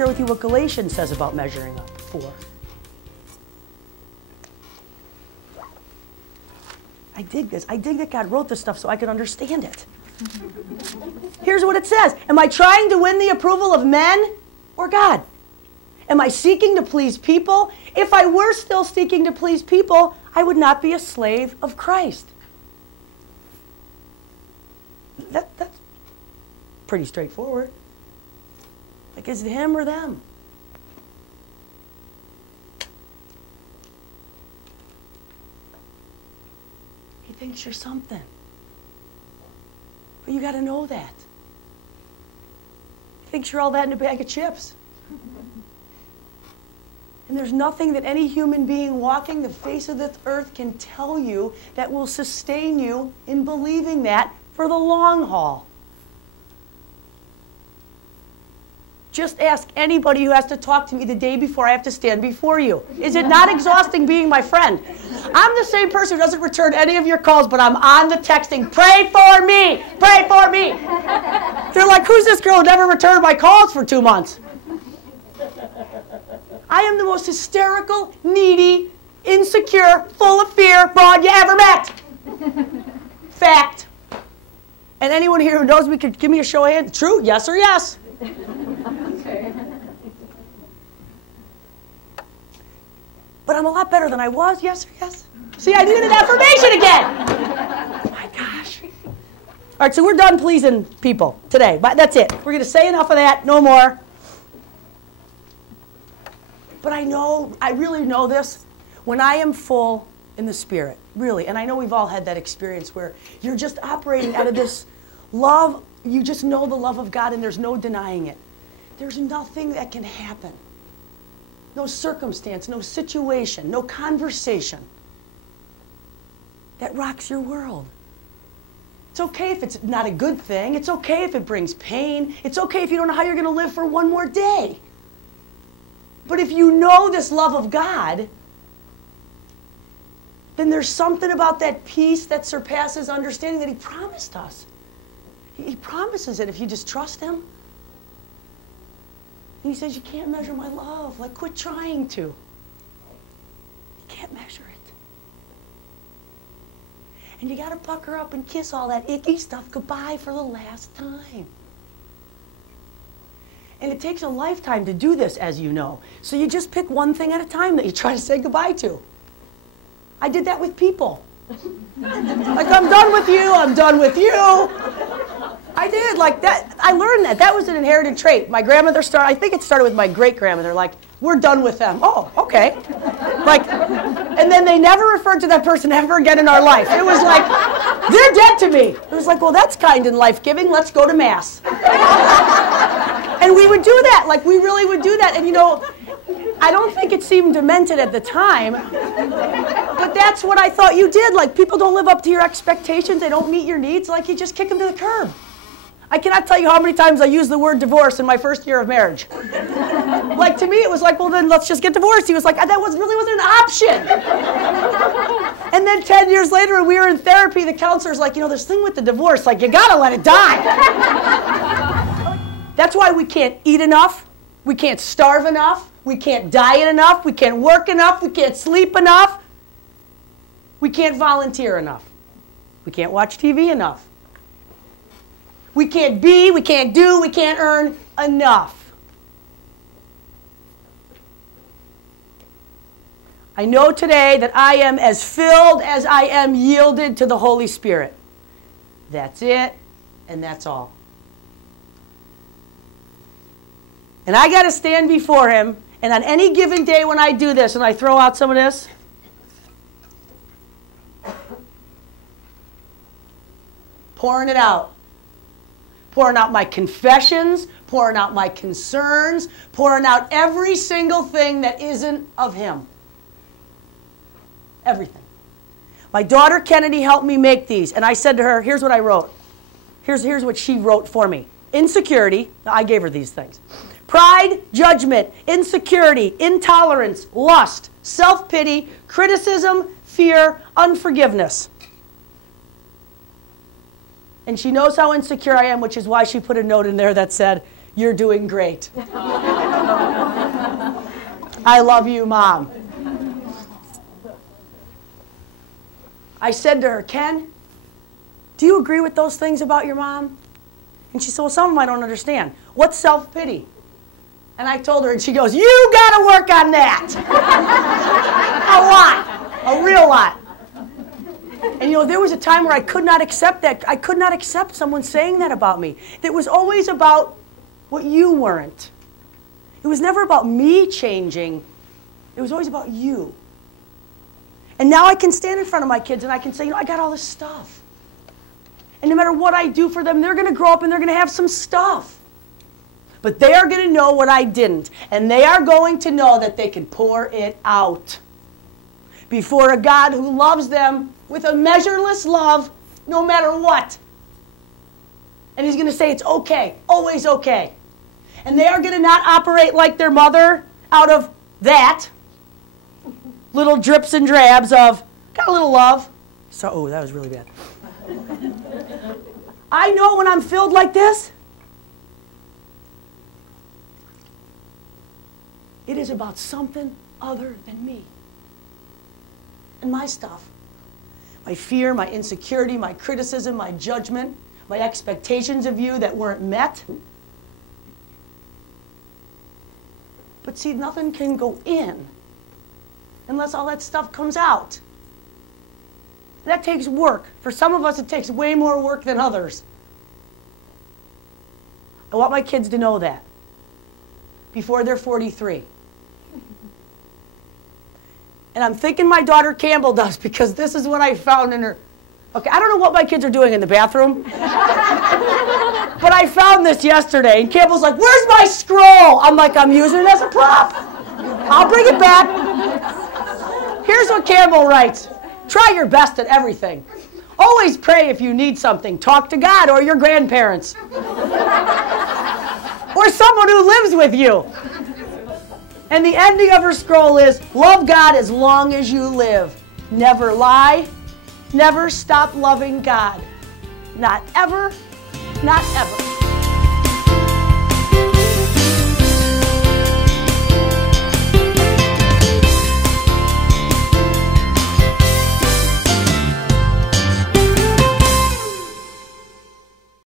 share with you what Galatians says about measuring up. 4. I dig this. I dig that God wrote this stuff so I could understand it. Here's what it says. Am I trying to win the approval of men or God? Am I seeking to please people? If I were still seeking to please people, I would not be a slave of Christ. That's pretty straightforward. Like, is it him or them? He thinks you're something. But you got to know that. He thinks you're all that in a bag of chips. And there's nothing that any human being walking the face of this earth can tell you that will sustain you in believing that for the long haul. Just ask anybody who has to talk to me the day before I have to stand before you. Is it not exhausting being my friend? I'm the same person who doesn't return any of your calls, but I'm on the texting. Pray for me! Pray for me! They're like, who's this girl who never returned my calls for 2 months? I am the most hysterical, needy, insecure, full of fear broad you ever met. Fact. And anyone here who knows me could give me a show of hands. True? Yes or yes? But I'm a lot better than I was. Yes or yes? See, I needed an affirmation again. Oh my gosh. All right, so we're done pleasing people today. But that's it. We're going to say enough of that. No more. But I really know this. When I am full in the Spirit, really, and I know we've all had that experience where you're just operating out of this love. You just know the love of God and there's no denying it. There's nothing that can happen. No circumstance, no situation, no conversation that rocks your world. It's okay if it's not a good thing. It's okay if it brings pain. It's okay if you don't know how you're going to live for one more day. But if you know this love of God, then there's something about that peace that surpasses understanding that He promised us. He promises it if you just trust Him. And He says, you can't measure my love. Like, quit trying to. You can't measure it. And you got to pucker up and kiss all that icky stuff goodbye for the last time. And it takes a lifetime to do this, as you know. So you just pick one thing at a time that you try to say goodbye to. I did that with people. Like, I'm done with you, I'm done with you. I did, like that. I learned that. That was an inherited trait. My grandmother I think it started with my great-grandmother, like, we're done with them. Oh, okay. Like, and then they never referred to that person ever again in our life. It was like, they're dead to me. It was like, well, that's kind and life-giving. Let's go to Mass. And we would do that. Like, we really would do that. And, you know, I don't think it seemed demented at the time, but that's what I thought you did. Like, people don't live up to your expectations. They don't meet your needs. Like, you just kick them to the curb. I cannot tell you how many times I used the word divorce in my first year of marriage. Like, to me, it was like, well, then let's just get divorced. He was like, that really wasn't an option. And then 10 years later, when we were in therapy, the counselor's like, you know, this thing with the divorce, like, you got to let it die. That's why we can't eat enough. We can't starve enough. We can't diet enough. We can't work enough. We can't sleep enough. We can't volunteer enough. We can't watch TV enough. We can't be, we can't do, we can't earn enough. I know today that I am as filled as I am yielded to the Holy Spirit. That's it, and that's all. And I got to stand before Him, and on any given day when I do this and I throw out some of this, pouring it out. Pouring out my confessions, pouring out my concerns, pouring out every single thing that isn't of Him. Everything. My daughter Kennedy helped me make these, and I said to her, here's what I wrote. Here's what she wrote for me. Insecurity, I gave her these things. Pride, judgment, insecurity, intolerance, lust, self-pity, criticism, fear, unforgiveness. And she knows how insecure I am, which is why she put a note in there that said, You're doing great. I love you, Mom. I said to her, Ken, do you agree with those things about your mom? And she said, well, some of them I don't understand. What's self-pity? And I told her, and she goes, you got to work on that. A lot. A real lot. And there was a time where I could not accept that. I could not accept someone saying that about me. It was always about what you weren't. It was never about me changing. It was always about you. And now I can stand in front of my kids and I can say, I got all this stuff. And no matter what I do for them, they're going to grow up and they're going to have some stuff. But they are going to know what I didn't. And they are going to know that they can pour it out before a God who loves them with a measureless love, no matter what. And he's going to say it's okay, always okay. And they are going to not operate like their mother out of that. Little drips and drabs of, got a little love. So, oh, that was really bad. I know when I'm filled like this, it is about something other than me and my stuff. My fear, my insecurity, my criticism, my judgment, my expectations of you that weren't met. But see, nothing can go in unless all that stuff comes out. That takes work. For some of us, it takes way more work than others. I want my kids to know that before they're 43. And I'm thinking my daughter Campbell does, because this is what I found in her. Okay, I don't know what my kids are doing in the bathroom. But I found this yesterday, and Campbell's like, where's my scroll? I'm like, I'm using it as a prop. I'll bring it back. Here's what Campbell writes. Try your best at everything. Always pray if you need something. Talk to God or your grandparents. Or someone who lives with you. And the ending of her scroll is, love God as long as you live. Never lie. Never stop loving God. Not ever. Not ever.